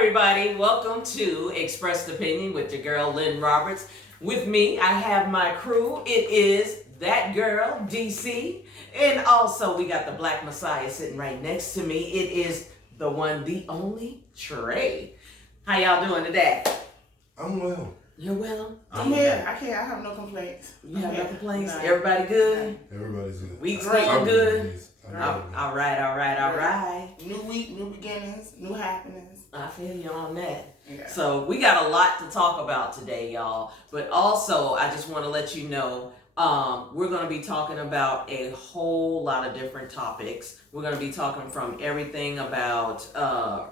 everybody. Welcome to Expressed Opinion with your girl, Lynn Roberts. With me, I have my crew. It is that girl, DC. And also, we got the Black Messiah sitting right next to me. It is the one, the only, Trey. How y'all doing today? I'm well. You're well? I'm here. I have no complaints. You have no complaints? No. Everybody good? Everybody's good. Week's going good? Great. All right. New week, new beginnings, new happenings. I feel you on that. Yeah. So we got a lot to talk about today, y'all. But also, I just want to let you know, we're going to be talking about a whole lot of different topics. We're going to be talking from everything about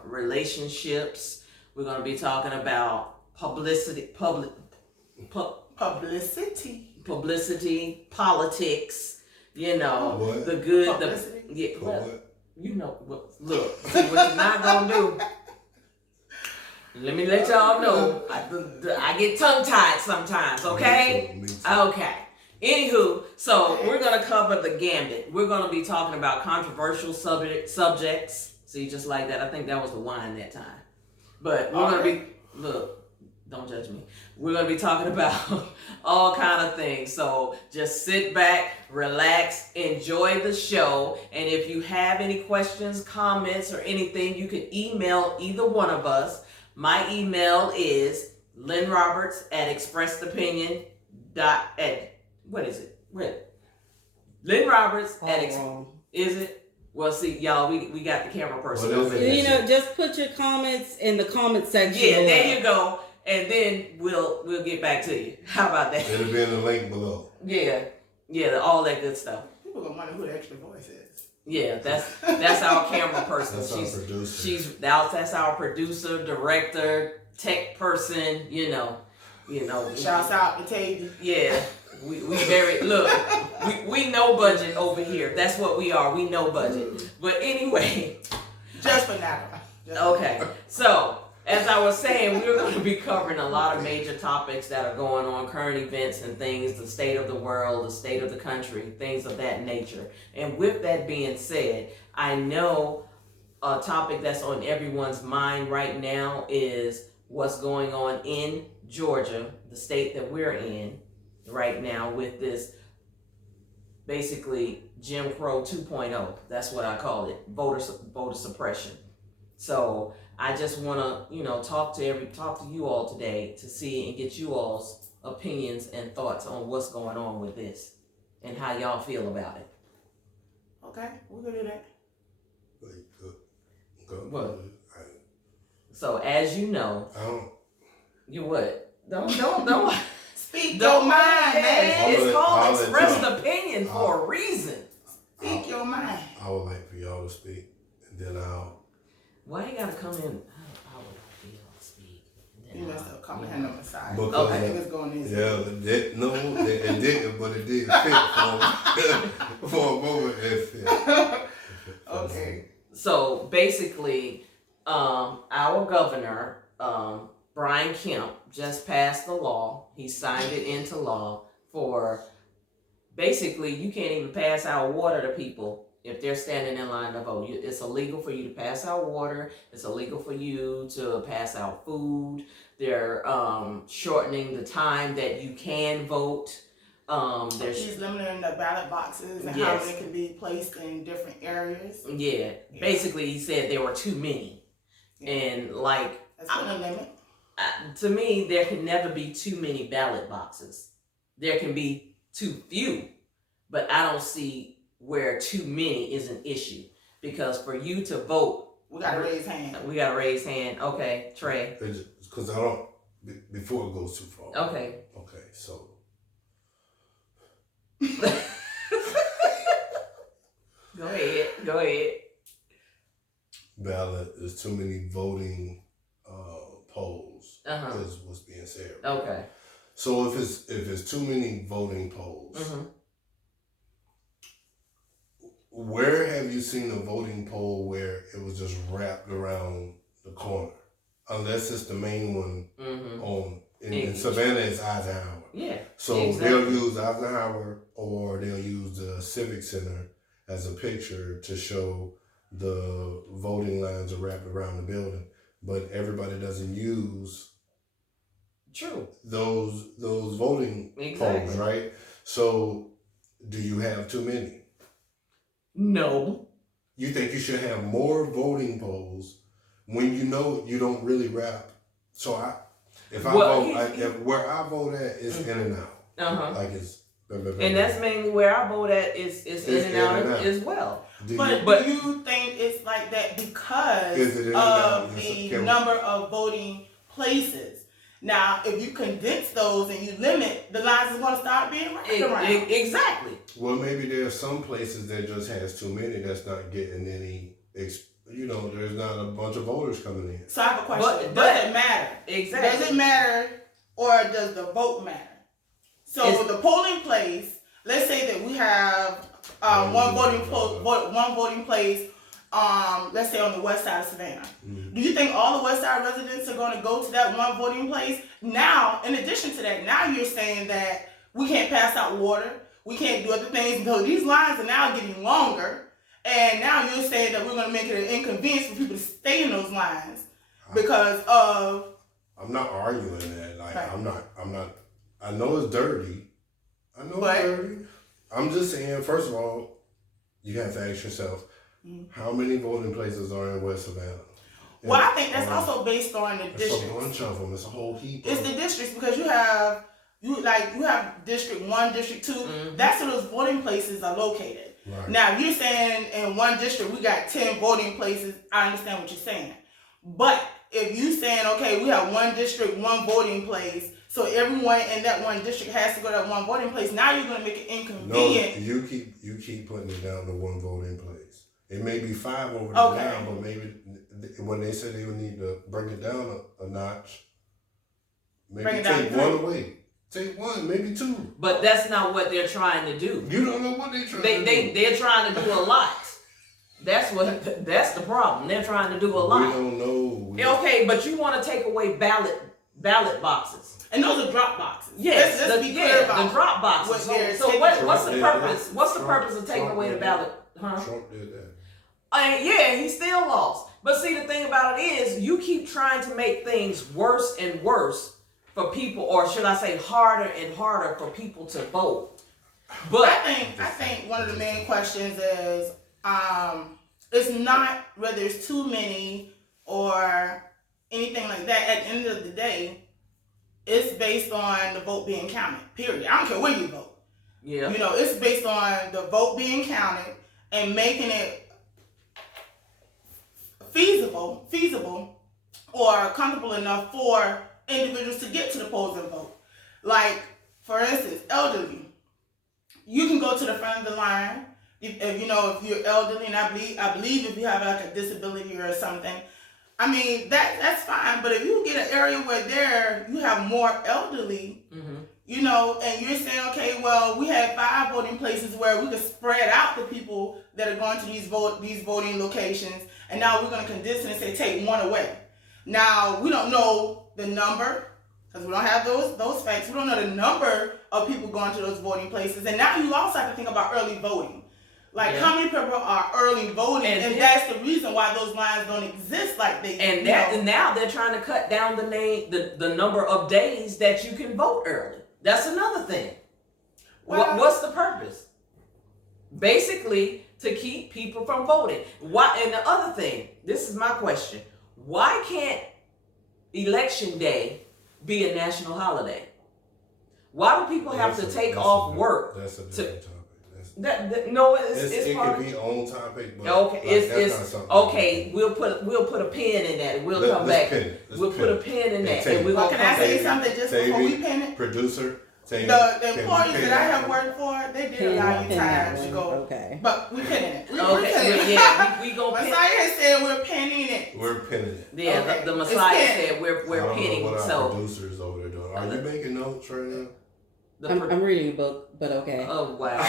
relationships. We're going to be talking about publicity, politics. You know, what? the good, Publicity? what? You know, look, see what you're not gonna do. Let me let y'all know, I get tongue-tied sometimes, okay? Me too. Okay. Anywho, so we're going to cover the gambit. We're going to be talking about controversial subjects. See, just like that. I think that was the wine that time. But we're going to be, look, don't judge me. We're going to be talking about all kind of things. So just sit back, relax, enjoy the show. And if you have any questions, comments, or anything, you can email either one of us. My email is lynnroberts@expressedopinion. What is it? What? Lynn Roberts is it? Well, see, y'all, we got the camera person over there. You know, just put your comments in the comment section. Yeah, there you go. And then we'll get back to you. How about that? It'll be in the link below. Yeah, all that good stuff. People gonna wonder who the extra voice is. Yeah, that's our camera person. That's our producer. That's our producer, director, tech person. You know. Shouts out to Tavy. Yeah, we very look. We know budget over here. That's what we are. We know budget. But anyway, Just for now. okay. So as I was saying, we're going to be covering a lot of major topics that are going on, current events and things, the state of the world, the state of the country, things of that nature. And with that being said, I know a topic that's on everyone's mind right now is what's going on in Georgia, the state that we're in right now, with this basically Jim Crow 2.0. That's what I call it, voter suppression. So I just want to, talk to you all today to see and get you all's opinions and thoughts on what's going on with this and how y'all feel about it. Okay, we're gonna do that. Go. What? So as you know, you what? Don't. Speak your mind, man. It's called expressed opinion for a reason. Speak your mind. I would like for y'all to speak, and then I'll. Why you gotta come in? I would like for y'all to speak. You must have come in on the side. Because, I think it's going in. Yeah, it didn't, but it did fit for a moment. It fit. Okay. So basically, our governor, Brian Kemp, just passed the law. He signed it into law for basically you can't even pass out water to people if they're standing in line to vote. It's illegal for you to pass out water. It's illegal for you to pass out food. They're shortening the time that you can vote. He's limiting the ballot boxes and Yes. how they can be placed in different areas. Yeah, basically he said there were too many. And like, That's been a limit. to me, there can never be too many ballot boxes. There can be too few, but I don't see where too many is an issue. Because for you to vote, We gotta raise hands. we got to raise hand. Okay, Trey. Because I don't. Before it goes too far. Okay. Okay. So. Go ahead. Ballot. There's too many voting polls. Uh-huh. Is what's being said. Okay. So if it's too many voting polls, Mm-hmm. where have you seen a voting poll where it was just wrapped around the corner? Unless it's the main one on in Savannah, it's Eisenhower. Yeah. So exactly. they'll use Eisenhower or they'll use the Civic Center as a picture to show the voting lines are wrapped around the building. but everybody doesn't use True. those voting polls, right? So, do you have too many? No. You think you should have more voting polls when you know you don't really rap? So if where I vote at is in and out, like it's. And that's mainly where I vote at is in and out as well. Do you think it's like that because of the number of voting places? Now, if you condense those and you limit, the lines is going to start being wrapped around. Exactly. Well, maybe there are some places that just has too many that's not getting any, there's not a bunch of voters coming in. So I have a question. Does it matter? Exactly. Does it matter or does the vote matter? So the polling place, let's say that we have one voting place, let's say on the west side of Savannah. Mm-hmm. Do you think all the west side residents are going to go to that one voting place? Now, in addition to that, now you're saying that we can't pass out water, we can't do other things until these lines are now getting longer, and now you're saying that we're going to make it an inconvenience for people to stay in those lines because of. I'm not arguing that. Like right. I'm not. I know it's dirty. It's dirty. I'm just saying, first of all, you have to ask yourself, how many voting places are in West Savannah? Well, I think that's also based on the districts. It's a bunch of them. It's a whole heap. It's the districts because you have District 1, District 2. Mm-hmm. That's where those voting places are located. Right. Now, if you're saying in one district we got 10 voting places, I understand what you're saying. But if you're saying, okay, we have one district, one voting place, so everyone in that one district has to go to that one voting place. Now you're going to make it inconvenient. No, you keep putting it down to one voting place. It may be 5 over there now, but maybe when they said they would need to bring it down a notch, maybe take one away. Take one, maybe 2. But that's not what they're trying to do. You don't know what they're trying to do. They're trying to do a lot. That's the problem. They're trying to do a lot. We don't know. Okay, but you want to take away ballot boxes. And those are drop boxes. Yes, let's be clear about the drop boxes. So what's the purpose? What's the purpose of taking away the ballot? Huh? Trump did that. He still lost. But see, the thing about it is, you keep trying to make things worse and worse for people, or should I say, harder and harder for people to vote. But I think one of the main questions is, it's not whether it's too many or anything like that. At the end of the day, it's based on the vote being counted, period. I don't care where you vote. Yeah. It's based on the vote being counted and making it feasible or comfortable enough for individuals to get to the polls and vote. Like, for instance, elderly. You can go to the front of the line if you're elderly, and I believe if you have like a disability or something. I mean, that's fine, but if you get an area where you have more elderly, and you're saying, okay, well, we have 5 voting places where we could spread out the people that are going to these voting locations, and now we're going to condense it and say, take one away. Now, we don't know the number, because we don't have those facts. We don't know the number of people going to those voting places, and now you also have to think about early voting. Like, how many people are early voting, and that's the reason why those lines don't exist like they do. And now they're trying to cut down the number of days that you can vote early. That's another thing. Well, what's the purpose? Basically, to keep people from voting. Why? And the other thing, this is my question. Why can't Election Day be a national holiday? Why do people have to take off work? That's a different topic. It could be on topic, but okay, that's not something. Okay, we'll put a pin in that. We'll come back. We'll put a pin in that, and we're gonna. Can I say something just before we pin it? Producer, the employees that I have worked for, they did allow you time to go. Okay, but we pinning it. We gonna pin. Messiah said we're pinning it. We're pinning it. Yeah, the Messiah said we're pinning. What so our producers over there doing? Are you making notes right now? I'm reading a book, but okay. Oh wow.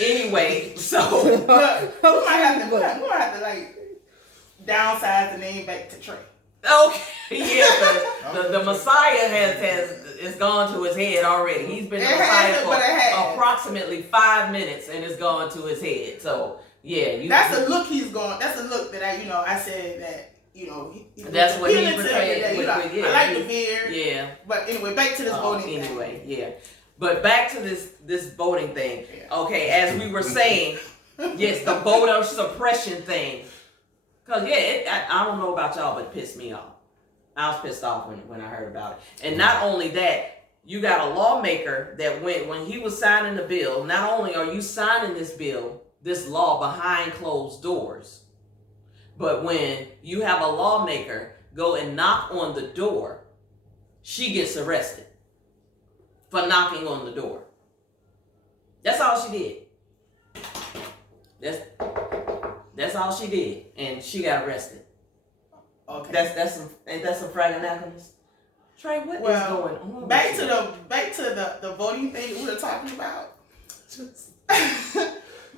Anyway, so we might have to like downsize the name back to Trey. Okay, yeah, the Messiah has gone to his head already. He's been the Messiah for approximately 5 minutes, and it's gone to his head. So yeah, that's a look he's going. That's a look that I said that That's what he appealing to portrayed. everything. I like the beard. Yeah. But anyway, back to this voting thing. Anyway, yeah. But back to this voting thing. Yeah. Okay, as we were saying, yes, the voter suppression thing. Because, I don't know about y'all, but it pissed me off. I was pissed off when I heard about it. And not only that, you got a lawmaker that when he was signing the bill, not only are you signing this bill, this law behind closed doors, but when you have a lawmaker go and knock on the door, she gets arrested for knocking on the door. That's all she did. That's all she did, and she got arrested. Okay. Ain't that some fragganackness? Trey, what is going on? Back to the voting thing we were talking about.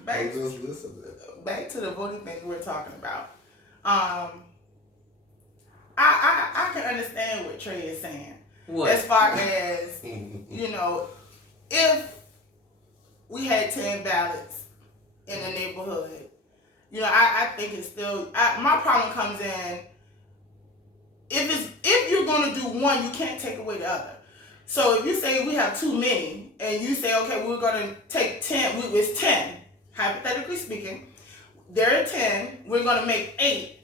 back to the voting thing we were talking about. I can understand what Trey is saying. What? As far as if we had 10 ballots in the neighborhood, I think it's still. My problem comes in. If you're going to do one, you can't take away the other. So if you say we have too many, and you say, okay, we're going to take 10, it's 10, hypothetically speaking, there are 10, we're going to make 8,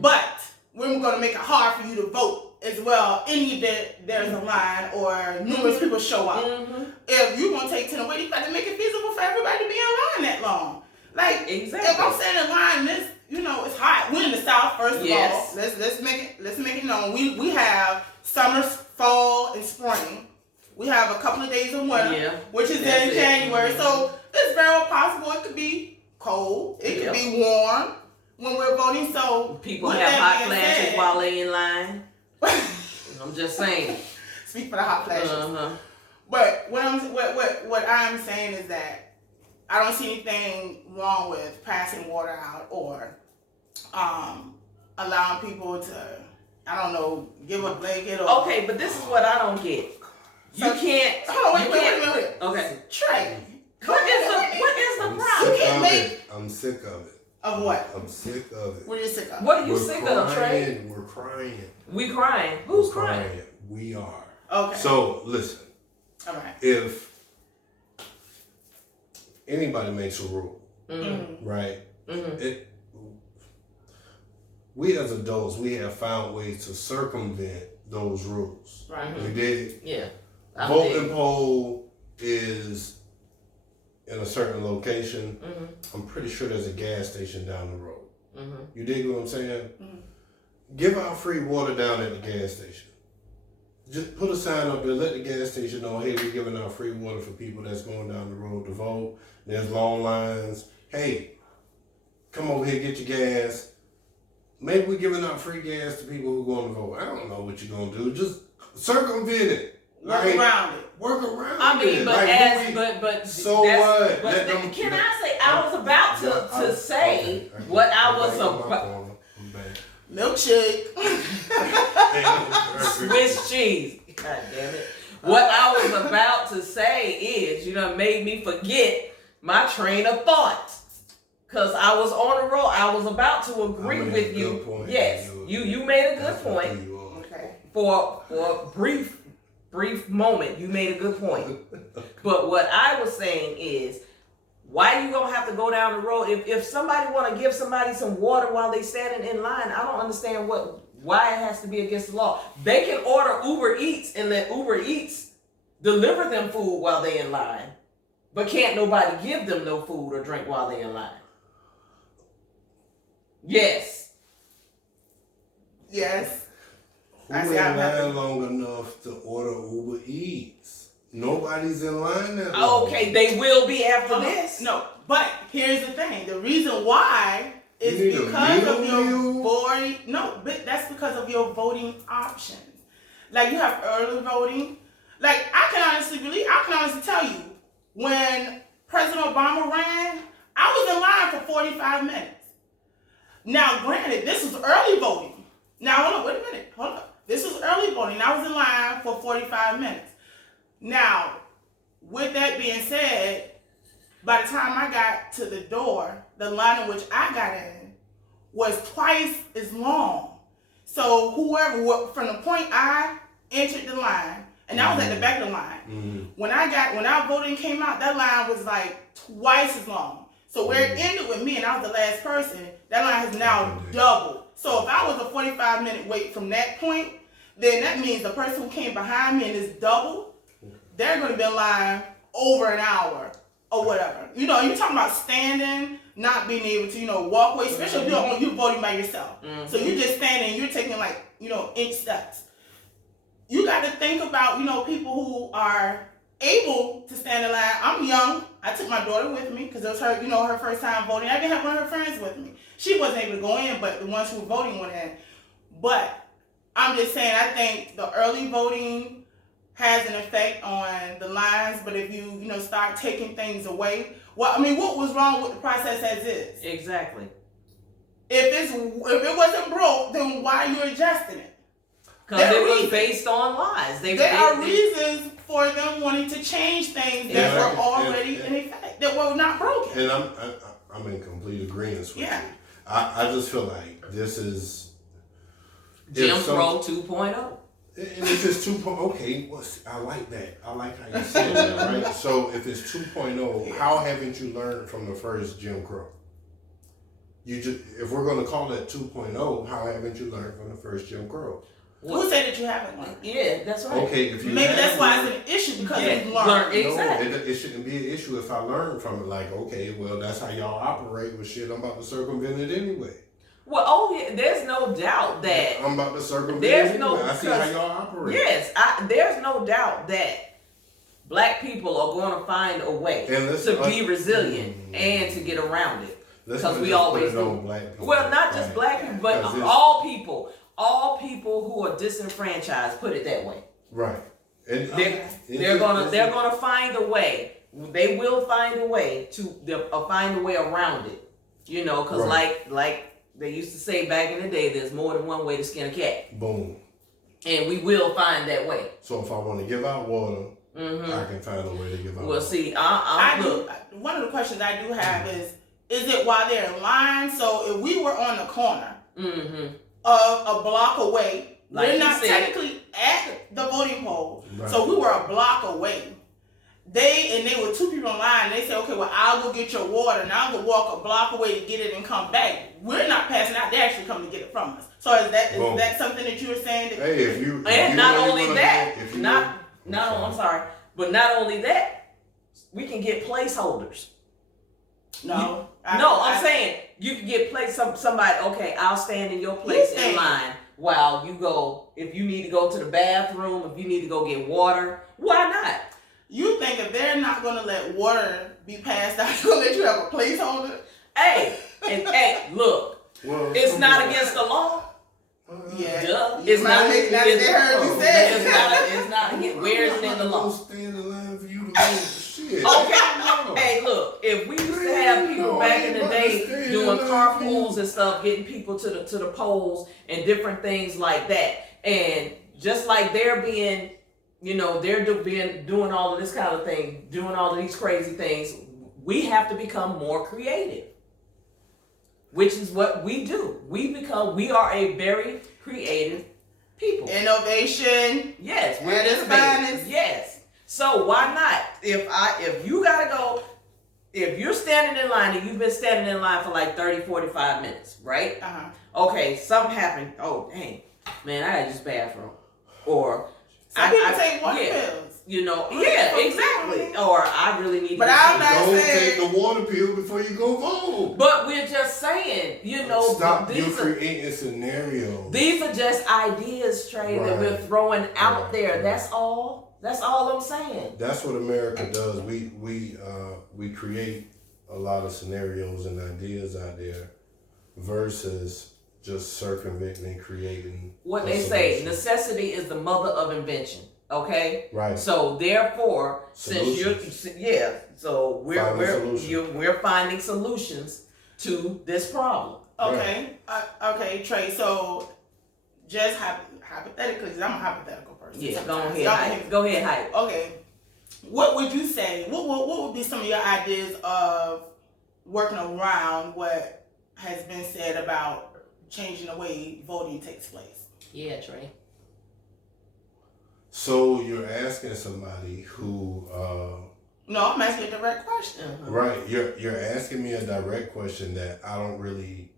but we're going to make it hard for you to vote as well, any event there's a line or numerous people show up. If you're going to take 10 away, you got to make it feasible for everybody to be in line that long. Like, exactly. If I'm saying in line, it's hot. We're in the South, first of all. Let's make it known. We have summer, fall, and spring. We have a couple of days of winter, which is in January. So it's very well possible. It could be cold. It could be warm when we're voting. So people have hot flashes while they in line. I'm just saying. Speak for the hot flashes. But what I'm saying is that I don't see anything wrong with passing water out or allowing people to, give a blanket or... Okay, but this is what I don't get. You can't... Hold on, wait. Okay. Trey. What is the problem? You can't make... I'm sick of it. Of what? I'm sick of it. What are you sick of? What are you sick of, Trey? We're crying. We crying. Who's crying? We are. Okay. So, listen. All right. If anybody makes a rule, right? We as adults, we have found ways to circumvent those rules. Right. You dig? Yeah. Voting poll is in a certain location. I'm pretty sure there's a gas station down the road. You dig what I'm saying? Give out free water down at the gas station. Just put a sign up there, let the gas station know, hey, we're giving out free water for people that's going down the road to vote. There's long lines. Hey, come over here, get your gas. Maybe we're giving out free gas to people who are going to vote. I don't know what you're going to do. Just circumvent it. Work around it. I mean, but so what? But can I say, I was about to say what I was about. Milkshake. Swiss cheese. God damn it. What I was about to say is, you done made me forget my train of thought. Because I was on a roll. I was about to agree with you. Yes, you made a good point. Okay. For a brief moment, you made a good point. But what I was saying is, why you gonna have to go down the road? If somebody want to give somebody some water while they standing in line, I don't understand why it has to be against the law. They can order Uber Eats and let Uber Eats deliver them food while they in line, but can't nobody give them no food or drink while they in line. Yes. Who in line long enough to order Uber Eats? Nobody's in line that long. Okay, they will be after this. No, but here's the thing. The reason why is because of your voting. No, but that's because of your voting options. Like you have early voting. Like I can honestly tell you, when President Obama ran, I was in line for 45 minutes. Now, granted, this was early voting. Now, hold on, wait a minute. Hold on. This was early voting. I was in line for 45 minutes. Now, with that being said, by the time I got to the door, the line in which I got in was twice as long So whoever, from the point I entered the line, and I was at the back of the line. When our voting came out, that line was like twice as long. So where it ended with me and I was the last person, that line has now doubled. So if I was a 45-minute wait from that point, then that means the person who came behind me and is double, they're going to be in line over an hour or whatever. You know, you're talking about standing, not being able to, walk away, especially if you're voting by yourself. So you're just standing, you're taking like, inch steps. You got to think about, people who are able to stand in line. I'm young. I took my daughter with me because it was her, her first time voting. I didn't have one of her friends with me. She wasn't able to go in, but the ones who were voting went in. But I'm just saying, I think the early voting has an effect on the lines. But if you, start taking things away, what was wrong with the process as is? Exactly. If it wasn't broke, then why are you adjusting it? Because it was based on lies. There are reasons for them wanting to change things that were already in effect, that were not broken. And I'm in complete agreement with you. I just feel like this is Jim Crow 2.0. And if it's 2.0, okay, I like that. I like how you said that, right? So if it's 2.0, how haven't you learned from the first Jim Crow? If we're going to call it 2.0, how haven't you learned from the first Jim Crow? Who said that you haven't learned? Yeah, that's right. Okay, if you maybe that's why it's an issue, because you've learned. Exactly. No, it shouldn't be an issue if I learn from it. Like, okay, well, that's how y'all operate with shit. I'm about to circumvent it anyway. Well, there's no doubt that I'm about to circumvent it anyway. I see how y'all operate. Yes, there's no doubt that Black people are going to find a way to be resilient and to get around it. Because we always do. Black people. Well, not just Black people, but all people. All people who are disenfranchised, put it that way. Right. And they're gonna find a way. They will find a way to find a way around it. Because like they used to say back in the day, there's more than one way to skin a cat. Boom. And we will find that way. So if I want to give out water, I can find a way to give out water. Well, see, one of the questions I do have is it while they're in line? So if we were on the corner of a block away, we're not technically at the voting poll, so we were a block away. They were two people in line. They said, okay, well, I'll go get your water, and I'll go walk a block away to get it and come back. We're not passing out; they actually come to get it from us. So is that something that you were saying? And not only that, I'm sorry, but not only that, we can get placeholders. I'm saying you can get somebody. Okay, I'll stand in your place in line while you go. If you need to go to the bathroom, if you need to go get water, why not? You think if they're not going to let water be passed out, they're going to let you have a placeholder? Hey, look, it's not against the law. Yeah, it's not. They heard you say it's not against. Where is it in the law? Stand in line for you to vote. Shit. Okay. Hey, look, if we used to have people back in the day doing carpools and stuff, getting people to the polls and different things like that, and just like they're being, they're doing all of this kind of thing, doing all of these crazy things, we have to become more creative, which is what we do. We are a very creative people. Innovation. Yes, we're innovative. Yes. So why not? If you gotta go, if you're standing in line and you've been standing in line for like 30, 45 minutes, right? Okay, something happened. Oh, dang, man, I had this bathroom. Or some people take water pills. Exactly. Or I really need. But I'm not don't take the water pill before you go vote. But we're just saying, stop. You're creating scenarios. These are just ideas, Trey, that we're throwing out there. That's all. That's all I'm saying. That's what America does. We create a lot of scenarios and ideas out there versus just circumventing and creating. What they say, necessity is the mother of invention. Okay. Right. So therefore, we're finding solutions to this problem. Okay. Okay, Trey. So just hypothetically, because I'm a hypothetical person. Yeah. Go ahead, hype. Okay. What would you say? What would be some of your ideas of working around what has been said about changing the way voting takes place? Yeah, Trey. So you're asking somebody who No, I'm asking a direct question. right, you're asking me a direct question that I don't really.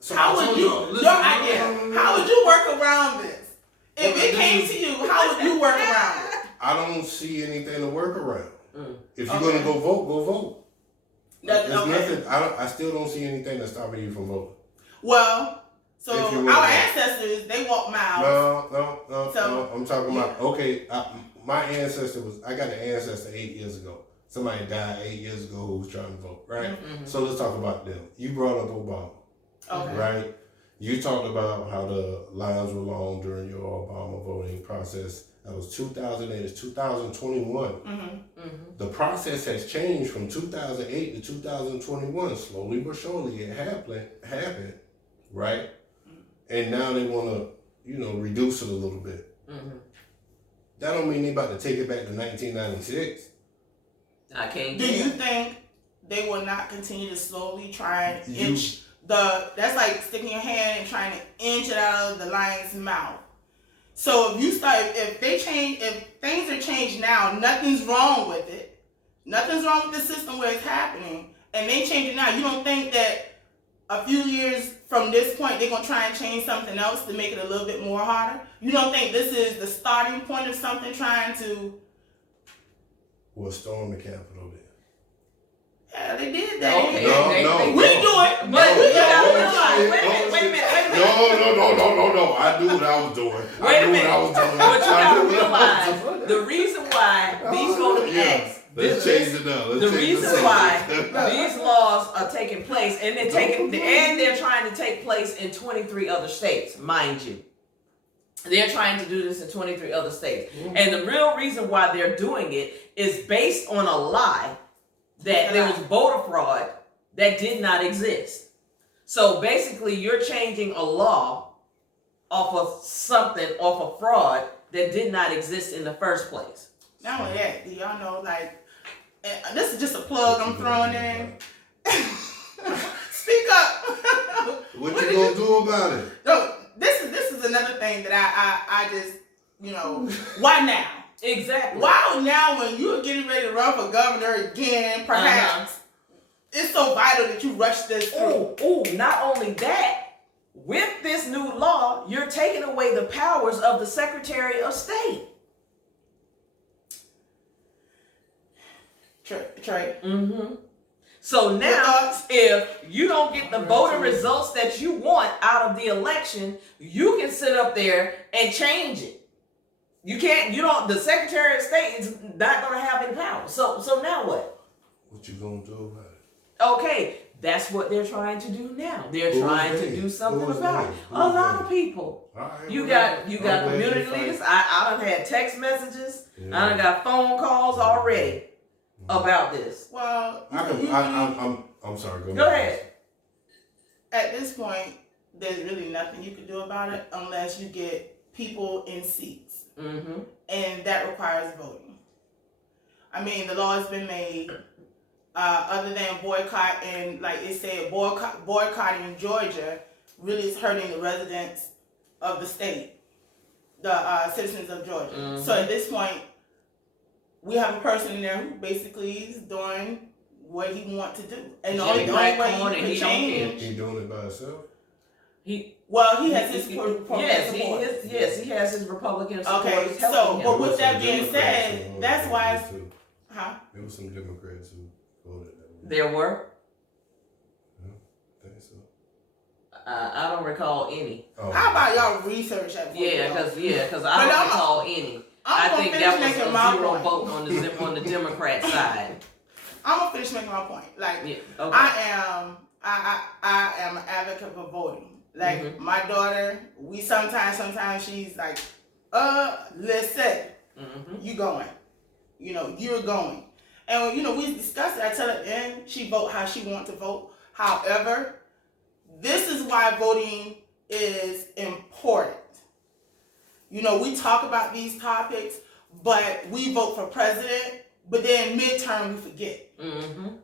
So how would you how would you work around this? If it came to you, how would you work around it? I don't see anything to work around. If you're gonna go vote, go vote. There's nothing. I still don't see anything that's stopping you from voting. Well, so our ancestors, they walked miles. No. I'm talking about my ancestor was. I got an ancestor 8 years ago. Somebody died 8 years ago who was trying to vote. Right. Mm-hmm. So let's talk about them. You brought up Obama. Okay. Right. You talked about how the lines were long during your Obama voting process. That was 2008. It's 2021. The process has changed from 2008 to 2021. Slowly but surely, it happened, right? And now they want to, reduce it a little bit. That don't mean they about to take it back to 1996. I can't. Do you think they will not continue to slowly try and inch that's like sticking your hand and trying to inch it out of the lion's mouth? So if things are changed now, nothing's wrong with it. Nothing's wrong with the system where it's happening, and they change it now. You don't think that a few years from this point they're gonna try and change something else to make it a little bit more harder? You don't think this is the starting point of something trying to? Well, storm the Capitol then. Yeah, they did that. Okay. No. We do it, but we gotta realize. Wait a minute. No. I knew what I was doing. Wait a minute. But you gotta realize the reason why these voting acts. The reason why these laws are taking place, and they're trying to take place in 23 other states, mind you. They're trying to do this in 23 other states, and the real reason why they're doing it is based on a lie that there was voter fraud that did not exist. So basically, you're changing a law off of fraud that did not exist in the first place. Not only that, do y'all know, this is just a plug I'm throwing in. Speak up. What you gonna do about it? No, this is another thing that I just, why now? Exactly. Why now when you're getting ready to run for governor again, perhaps, it's so vital that you rush this through. Not only that, with this new law, you're taking away the powers of the Secretary of State. Trey. So now, if you don't get the voting results that you want out of the election, you can sit up there and change it. You can't. The Secretary of State is not going to have any power. So now what? What you gonna do about it? Okay, that's what they're trying to do now. They're trying to do something about it. A lot of people. Right, you got community leaders. I done had text messages. Yeah. I done got phone calls already about this. Well, I'm sorry. Go ahead. At this point, there's really nothing you can do about it unless you get people in seats, and that requires voting. I mean, the law has been made. Other than boycott and, like it said, boycotting Georgia really is hurting the residents of the state, the citizens of Georgia. So at this point, we have a person in there who basically is doing what he wants to do, and the only way he can change. He doing it by himself. He has his Republican support. Yes, he has his Republican support. Okay, so but with that being said, that's why. There was some Democrats who voted that way. There were. I think so. I don't recall any. How about y'all research that? Because I don't recall any. I think that was a zero vote on the Democrat side. I'm gonna finish making my point. I am an advocate for voting. My daughter, we sometimes she's like, listen, you going, you're going, and we discussed it. I tell her, and she vote how she wants to vote. However, this is why voting is important. We talk about these topics, but we vote for president, but then midterm we forget.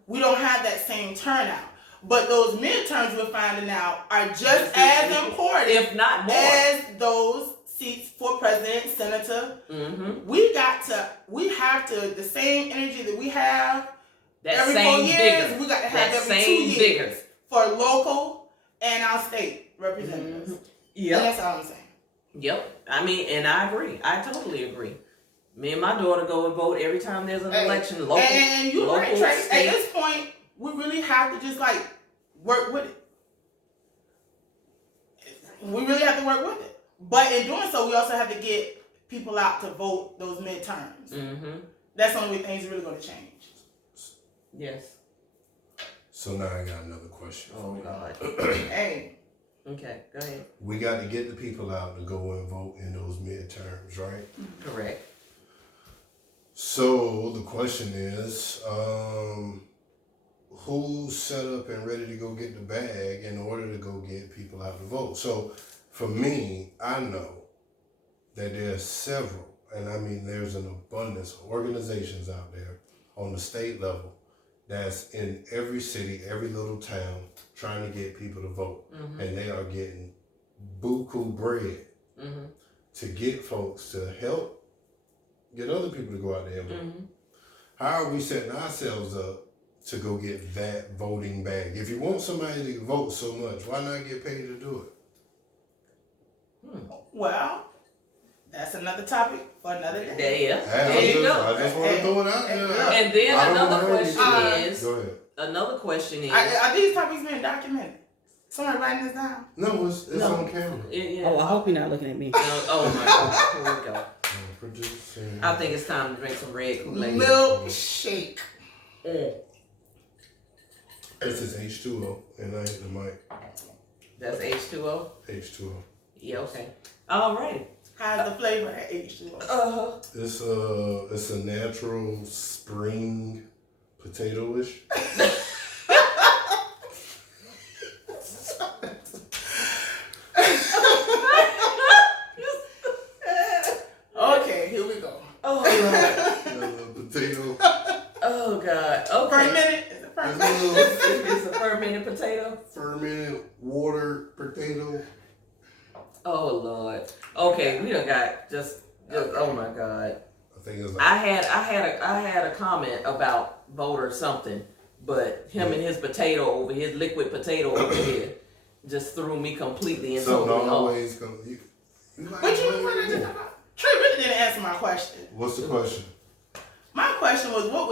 We don't have that same turnout. But those midterms we're finding out are just as important, if not more, as those seats for president, senator. Mm-hmm. We have to, the same energy that we have that every same 4 years, vigor. we got to have that every 2 same years vigor. for local and our state representatives. Mm-hmm. Yep. And that's all I'm saying. Yep. I mean, and I agree. I totally agree. Me and my daughter go and vote every time there's an election. Local, and you're right, Trace. State. At this point, we really have to just like work with it. We really have to work with it. But in doing so, we also have to get people out to vote those midterms. Mm-hmm. That's the only way things are really going to change. Yes. So now I got another question. Oh God. Hey. Okay, go ahead. We got to get the people out to go and vote in those midterms, right? Correct. So the question is, who's set up and ready to go get the bag in order to go get people out to vote? So for me, I know that there's several, and I mean there's an abundance of organizations out there on the state level that's in every city, every little town, trying to get people to vote. Mm-hmm. And they are getting buku bread Mm-hmm. to get folks to help get other people to go out there and vote. Mm-hmm. How are we setting ourselves up to go get that voting bag? If you want somebody to vote so much, why not get paid to do it? Well, that's another topic for another day. There you go. I just want to throw it out there. And then another question is. Go ahead. Another question is. Are these topics being documented? Somebody writing this down? No, it's on camera. Yeah. Oh, I hope you're not looking at me. Oh my God. Here we go. Producing. I think it's time to drink some red Kool-Aid. Milkshake. This is H2O, and I hit the mic. That's H2O? H2O. Yeah, okay. All right. How's the flavor at H2O? It's a natural spring potato-ish. Okay, here we go. Oh, Potato. oh God. Okay. Fermented? Is it fermented? It's a fermented potato? Fermented water potato. Oh Lord. Okay, we done got just oh my God. I think it's like I had a comment about voter something, but him and his potato over his liquid potato over here just threw me completely and something totally off. always comes. What you want to talk about? Trey really didn't answer my question. What's the question? My question was, what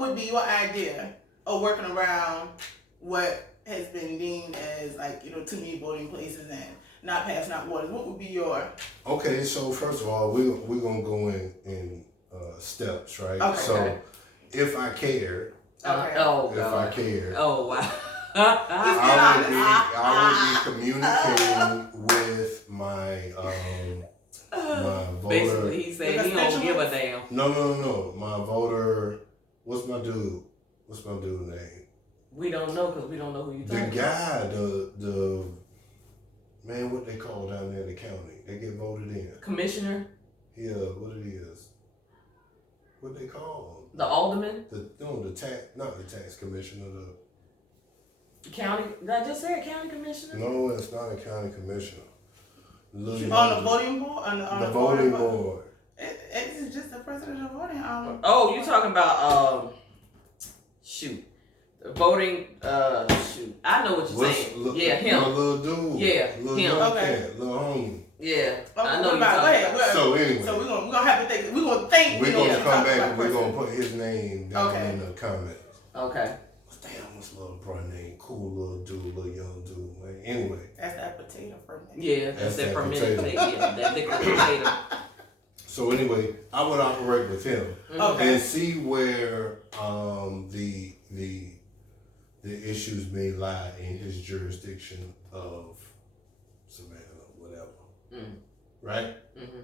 would be your idea of working around what has been deemed as too many voting places and not passing out waters? What would be your? Okay, so first of all, we're gonna go in steps, right? Okay. So if I cared, Okay. Oh if God. I cared, Oh wow. I would be communicating with my voter. Basically, he said he don't give a damn. No. My voter. What's my dude name? We don't know because we don't know who you The talking about. guy, the man, what they call down there, the county, they get voted in. Commissioner, Yeah, what it is. What they call the alderman, not the tax commissioner. county. Did I just say county commissioner? No, it's not a county commissioner. On the voting board? On the voting board. It's just the president of voting. Oh, you talking about shoot, the voting shoot. I know what you're saying. Yeah, him. Little dude. Yeah, little him. young Okay. cat, little homie. Yeah, Okay, I know go you talking ahead. about. So anyway, So we're gonna have to think. We're gonna think. we're gonna come back and we're person. gonna put his name down Okay. in the comments. Okay. Damn, what's little bro name? Cool little dude, little young dude, man. Anyway. That's that potato ferment. Yeah, that's that fermented potato. potato. Yeah, that liquid potato. So anyway, I would operate with him Okay. and see where the issues may lie in his jurisdiction of Savannah, whatever. Mm. Right? Mm-hmm.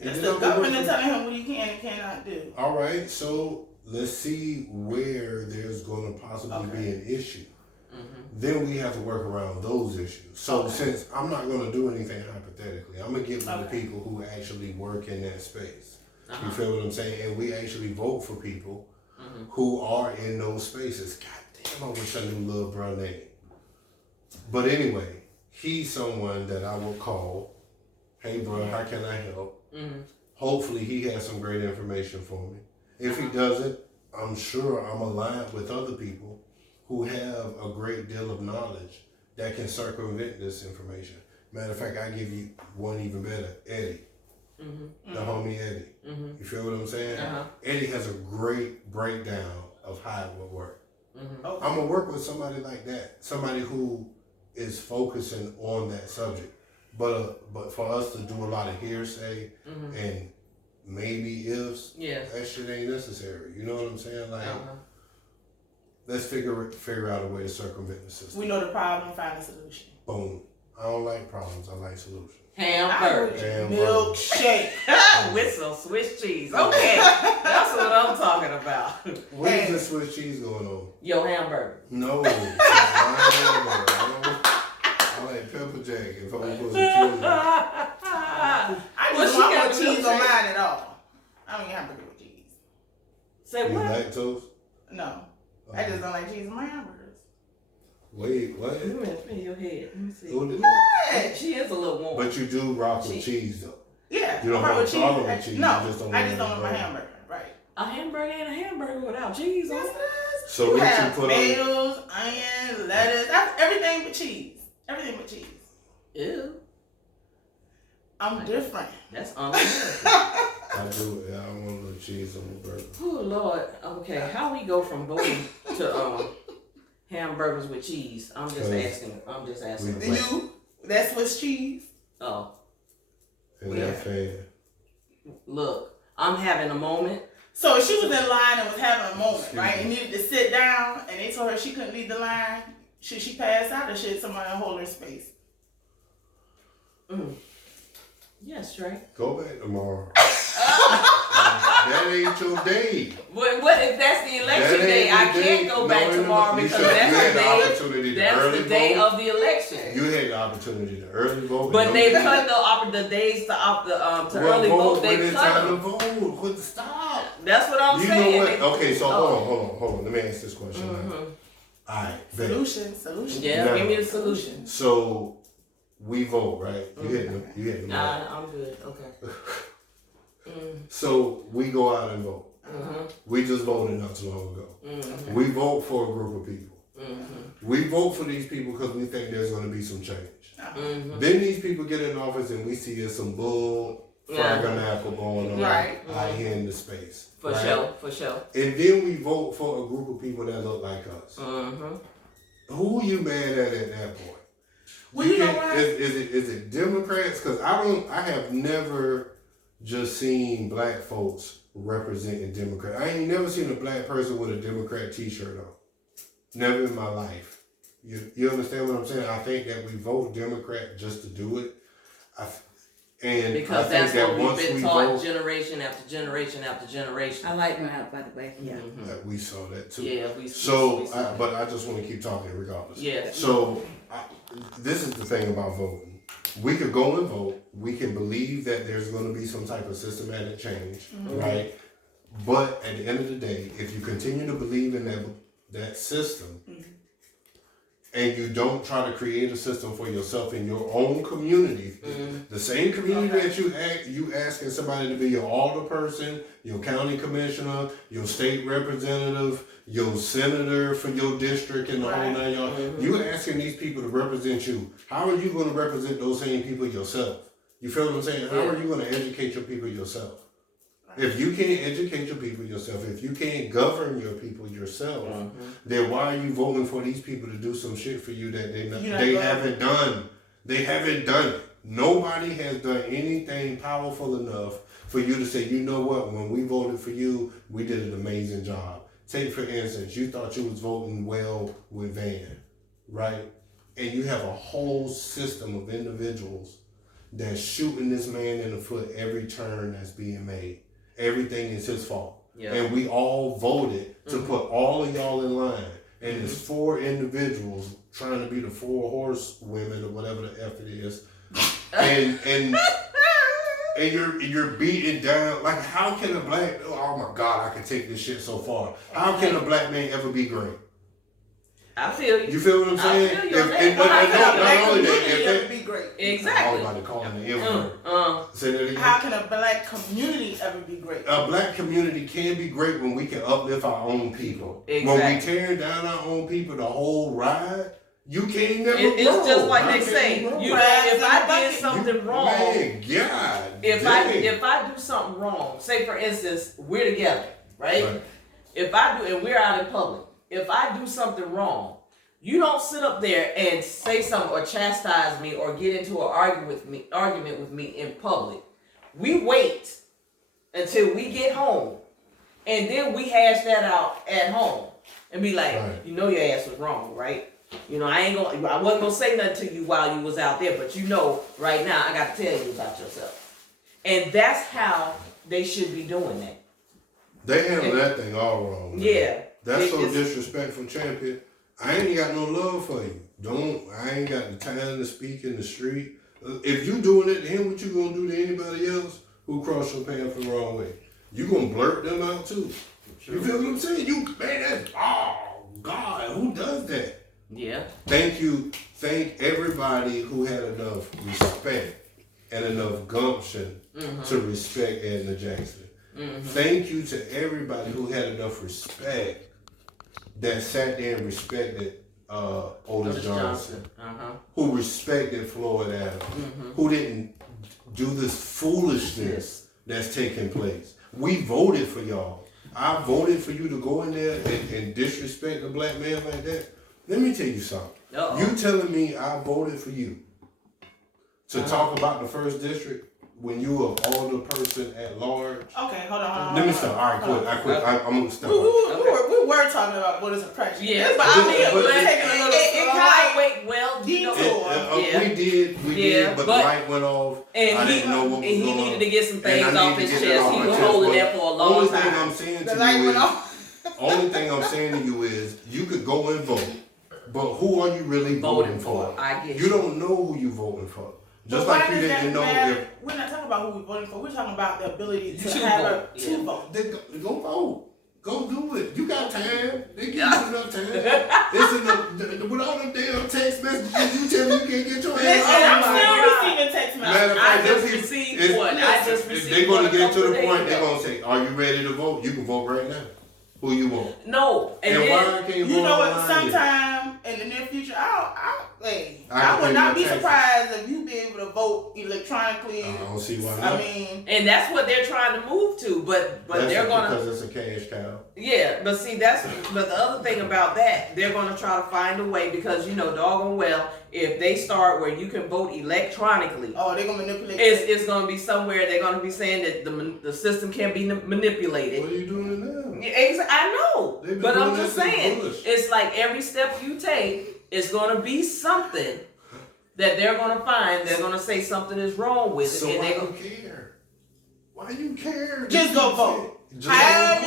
It's And the then government telling him what he can and cannot do. all right, so let's see where there's going to possibly be an issue. Mm-hmm. Then we have to work around those issues. So Okay. since I'm not going to do anything hypothetically, I'm going to get with the Okay. people who actually work in that space. Uh-huh. You feel what I'm saying? And we actually vote for people Mm-hmm. who are in those spaces. God damn damn, I wish I knew little bro name. But anyway, he's someone that I will call, hey bro, how can I help? Mm-hmm. Hopefully he has some great information for me. If he doesn't, I'm sure I'm aligned with other people who have a great deal of knowledge that can circumvent this information. Matter of fact, I give you one even better, Eddie. Mm-hmm. The homie Eddie. Mm-hmm. You feel what I'm saying? Uh-huh. Eddie has a great breakdown of how it would work. Mm-hmm. Okay. I'm going to work with somebody like that. Somebody who is focusing on that subject. But for us to do a lot of hearsay and maybe ifs, that shit ain't necessary. You know what I'm saying? Like, let's figure out a way to circumvent the system. We know the problem, find a solution. Boom. I don't like problems. I like solutions. Hamburger. Milkshake. With some Swiss cheese. Okay. That's what I'm talking about. What is the Swiss cheese going on? Your hamburger. No. It's my hamburger. I like pepper jack if I'm going to put some cheese on. I just don't want cheese on mine at all. I don't even have to do with cheese. Say you what? Lactose? No. I just don't like cheese on my hamburgers. Wait, what? Let me spin your head. Let me see. What? She is a little warm. But you do rock with cheese, though. Yeah. You don't have a problem with cheese. No, I just don't want my hamburger. Right. A hamburger ain't a hamburger without cheese on it. So you have tomatoes, onion, lettuce, everything but cheese. Everything but cheese. Ew. I'm different. That's unfair. I do. Yeah, I want a little cheese on the burger. Oh Lord. Okay, how we go from voting to hamburgers with cheese? I'm just asking. You? That's what's cheese. Oh. And that fan. Look, I'm having a moment. So she was in line and was having a moment, right? And needed to sit down, and they told her she couldn't leave the line. Should she pass out, or should someone hold her space? Yes, Trey. Go back tomorrow. That ain't your day. What if that's the election day? I can't go back tomorrow because that's the day of the election. You had the opportunity to early vote. But they cut the days to early vote. They cut them. Vote. Stop. That's what I'm saying. You know what? Okay, so hold on. Let me ask this question. All right. Solution. Yeah, now, give me the solution. So we vote, right? You hit the Nah, I'm good. Okay. So we go out and vote. We just voted not too long ago. We vote for a group of people. We vote for these people because we think there's going to be some change. Then these people get in office and we see there's some bull fragging apple going on out here in the space. For sure. And then we vote for a group of people that look like us. Who you mad at that point? Well, you know what? Is it Democrats? Because I have never just seen black folks representing Democrats. I ain't never seen a black person with a Democrat t-shirt on. Never in my life. You understand what I'm saying? I think that we vote Democrat just to do it. Because that's what we've been taught generation after generation after generation. I like mine, by the way. Yeah. We saw that too. Yeah, but I just want to keep talking regardless. Yeah. So this is the thing about voting. We could go and vote. We can believe that there's going to be some type of systematic change, right? But at the end of the day, if you continue to believe in that system, and you don't try to create a system for yourself in your own community, the same community that you asking somebody to be your alderperson, your county commissioner, your state representative, your senator for your district and the whole 9 yards, you asking these people to represent you. How are you going to represent those same people yourself? You feel what I'm saying? How are you going to educate your people yourself? If you can't educate your people yourself, if you can't govern your people yourself, then why are you voting for these people to do some shit for you that they haven't done? They haven't done it. Nobody has done anything powerful enough for you to say, you know what, when we voted for you, we did an amazing job. Take, for instance, you thought you was voting well with Van, right? And you have a whole system of individuals that's shooting this man in the foot every turn that's being made. Everything is his fault. Yeah. And we all voted to put all of y'all in line. And there's 4 individuals trying to be the 4 horsewomen or whatever the F it is. And you're beating down. Like, how can a black, oh my God, I can take this shit so far. How can a black man ever be great? I feel you. You feel what I'm saying? I feel you on that. How Not only can a black that, community if ever they, be great? Exactly. everybody calling the N-word. Say that again. How can a black community ever be great? A black community can be great when we can uplift our own people. Exactly. When we tear down our own people the whole ride, you can't never grow. It's just like they say, if I did something wrong, man, God, if I do something wrong, say for instance, we're together, right? If I do, and we're out in public, if I do something wrong, you don't sit up there and say something or chastise me or get into an argument with me in public. We wait until we get home, and then we hash that out at home and be like, you know, your ass was wrong, right? You know, I wasn't gonna say nothing to you while you was out there, but you know, right now I got to tell you about yourself, and that's how they should be doing that. They handle that thing all wrong. Man. Yeah. That's so disrespectful, champion. I ain't got no love for you. I ain't got the time to speak in the street. If you doing it to him, what you gonna do to anybody else who cross your path the wrong way? You gonna blurt them out too. You feel what I'm saying? Oh God, who does that? Yeah. Thank everybody who had enough respect and enough gumption to respect Edna Jackson. Thank you to everybody who had enough respect that sat there and respected Otis Johnson, who respected Floyd Adams, who didn't do this foolishness that's taking place. We voted for y'all. I voted for you to go in there and disrespect a black man like that. Let me tell you something. You telling me I voted for you to talk about the first district when you were older person at large? Okay, hold on. Let me stop. All right, I quit. I'm gonna stop. We were talking about what is oppression. Yeah, but I mean, we're taking a little detour. We did, but the light went off. And I didn't know what was going on. He needed to get some things off his chest. He was holding that for a long time. Only thing I'm saying to you is, you could go and vote, but who are you really voting for? I get you don't know who you voting for. Just like you didn't know if... We're not talking about who we're voting for. We're talking about the ability to have to vote. Go vote. Go do it. You got time. They give you enough time. It's enough. With all them damn text messages, you tell me you can't get your ass I'm still receiving text messages. I just received one. They're going to get to the point, they're going to say, are you ready to vote? You can vote right now. Who you want? No. And why can't you vote? You know what? Sometime in the near future, I would not be surprised if you be able to vote electronically. I don't see why not. I mean, and that's what they're trying to move to, but they're gonna, because it's a cash cow. Yeah, but see but the other thing about that, they're gonna try to find a way, because you know doggone well, if they start where you can vote electronically, they're gonna manipulate. It's gonna be somewhere they're gonna be saying that the system can be manipulated. What are you doing now? I know, but I'm just saying, it's like every step you take, it's gonna be something that they're gonna find. They're gonna say something is wrong with it. So and why you care? Why you care? Just go vote. However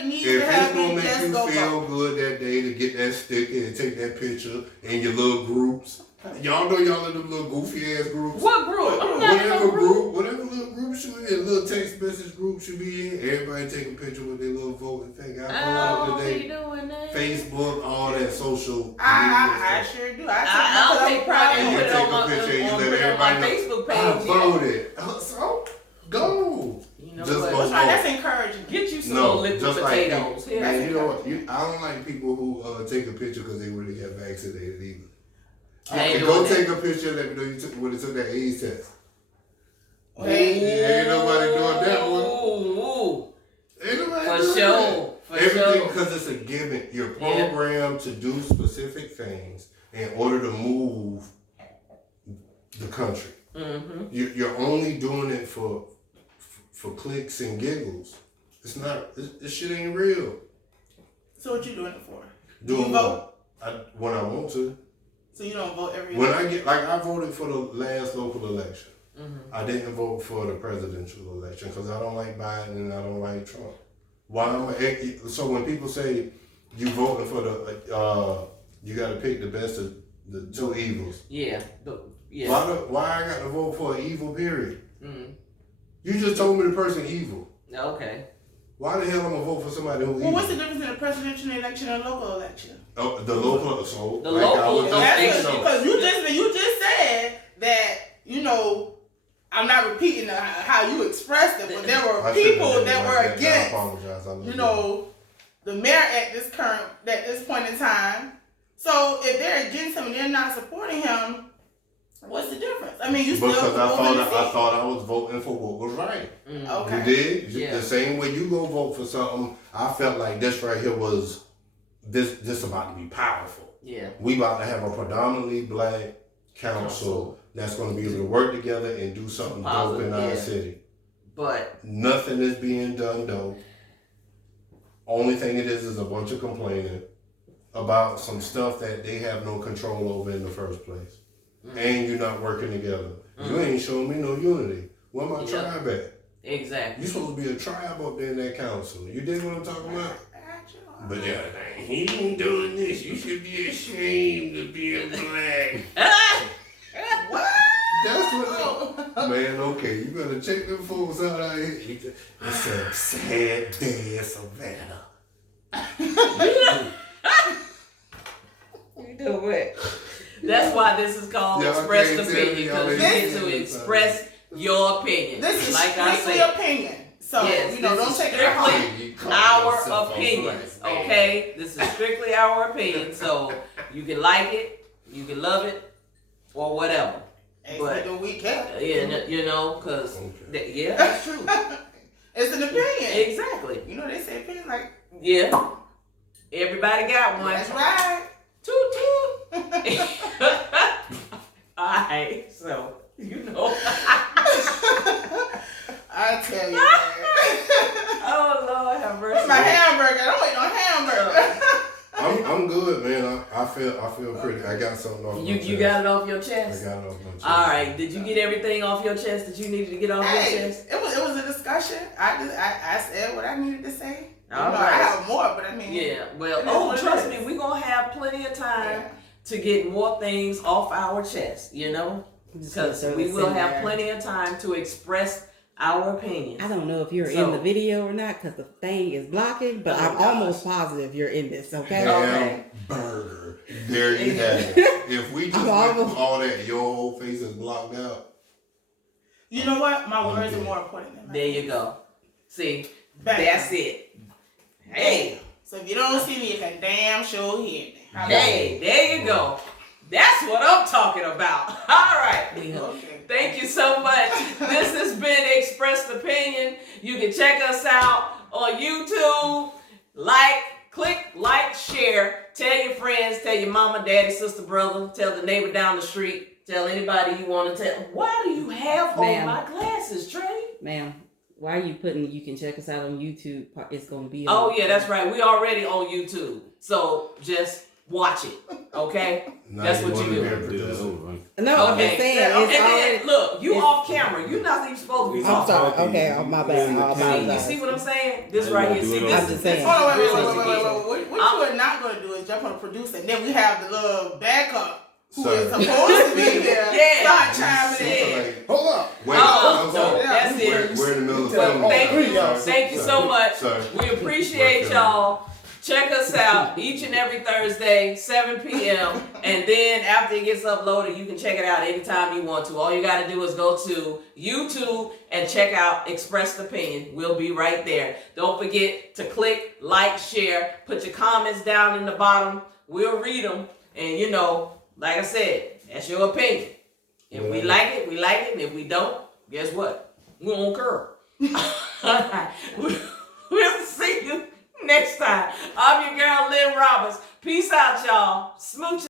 it needs to happen, just go vote. If it's gonna make you feel good that day to get that sticker and take that picture in your little groups. Y'all know y'all in them little goofy ass groups. What group? Whatever little groups you in, little text message groups you be in. Everybody take a picture with their little voting thing. I voted today. Facebook, all that social. I sure do. I'll take pride in you take a picture and you let everybody know. Facebook page. I voted. So go. You know just what? go. That's encouraging. Get you some little liquid potatoes. Like, and you know what? I don't like people who take a picture because they really got vaccinated either. Go take a picture and let me know you took that AIDS test. Ain't nobody doing that one. Ain't nobody doing that. Everything because it's a gimmick. You're programmed to do specific things in order to move the country. Mm-hmm. You're only doing it for clicks and giggles. It's not. This shit ain't real. So what you doing it for? Doing what? When I want to. So you don't vote every when I voted for the last local election. Mm-hmm. I didn't vote for the presidential election because I don't like Biden and I don't like Trump. So when people say you voting for you got to pick the best of the two evils. Yeah. Why I got to vote for an evil period? Mm-hmm. You just told me the person evil. Okay. Why the hell am I vote for somebody who? Well, what's the difference in a presidential election and a local election? Oh, the local, so The like local I was election. just Because you just said that I'm not repeating how you expressed it, but there were people that were against. I apologize. The mayor at this point in time. So if they're against him and they're not supporting him, what's the difference? I mean, you still because I thought I was voting for what was right. Okay. You did? Yeah. The same way you go vote for something, I felt like this right here was this about to be powerful. Yeah. We about to have a predominantly black council that's going to be able to work together and do something dope in our city. But nothing is being done though. Only thing it is a bunch of complaining about some stuff that they have no control over in the first place. And you're not working together. You ain't showing me no unity. Where my tribe at? Exactly. You supposed to be a tribe up there in that council. You dig what I'm talking about? But yeah, he ain't doing this. You should be ashamed to be a black. What? That's what. Man, okay, you better check them folks out here. It's a sad day in Savannah. You do what? That's why this is called express opinion, because you get to express your opinion. This is like strictly opinion. So, don't take it strictly our opinions, okay? This is strictly our opinion, so you can like it, you can love it, or whatever. But we care. because that's true. It's an opinion. Exactly. They say opinion like. Yeah. Everybody got one. That's right. Toot toot. Alright, so I tell you, man. Oh Lord have mercy. My hamburger. I don't eat no hamburger. I'm good, man. I feel pretty. I got something off my chest. You got it off your chest? I got it off my chest. Alright, did you get everything off your chest that you needed to get off your chest? It was a discussion. I said what I needed to say. All right. I have more, but I mean. Yeah, well, trust me, we're going to have plenty of time to get more things off our chest, because we will have plenty of time to express our opinions. I don't know if you're in the video or not because the thing is blocking, but I'm almost positive you're in this, okay? Hamburger. There you have it. If we just went through all that, your whole face is blocked out. You know what? My words are more important than my There you go. See, that's it. Hey. So if you don't see me, you can damn sure hear me. Hey, there you go. That's what I'm talking about. All right. Okay. Thank you so much. This has been Expressed Opinion. You can check us out on YouTube. Click like, share. Tell your friends, tell your mama, daddy, sister, brother. Tell the neighbor down the street. Tell anybody you want to tell. Why do you have on my glasses, Trey? Ma'am, why are you putting, you can check us out on YouTube? It's going to be on. Oh, yeah, that's right. We already on YouTube. So just watch it, okay? That's what you do. No, I'm just saying. Then, look, you off camera. You're not even supposed to be I'm talking. sorry. Okay, my bad. You see what I'm saying? This right here. See, I'm just saying. Hold on, wait. What you are not going to do is jump on the producer, and then we have the little backup who is supposed to be there. Start chiming in. Hold up. Wait. That's it. We're in the middle of filming. Thank you so much. We appreciate y'all. Check us out each and every Thursday, 7 p.m. And then after it gets uploaded, you can check it out anytime you want to. All you got to do is go to YouTube and check out Expressed Opinion. We'll be right there. Don't forget to click, like, share. Put your comments down in the bottom. We'll read them. And, like I said, that's your opinion. If we like it, we like it. And if we don't, guess what? We don't care. We'll see you next time. I'm your girl, Lynn Roberts. Peace out, y'all. Smooch.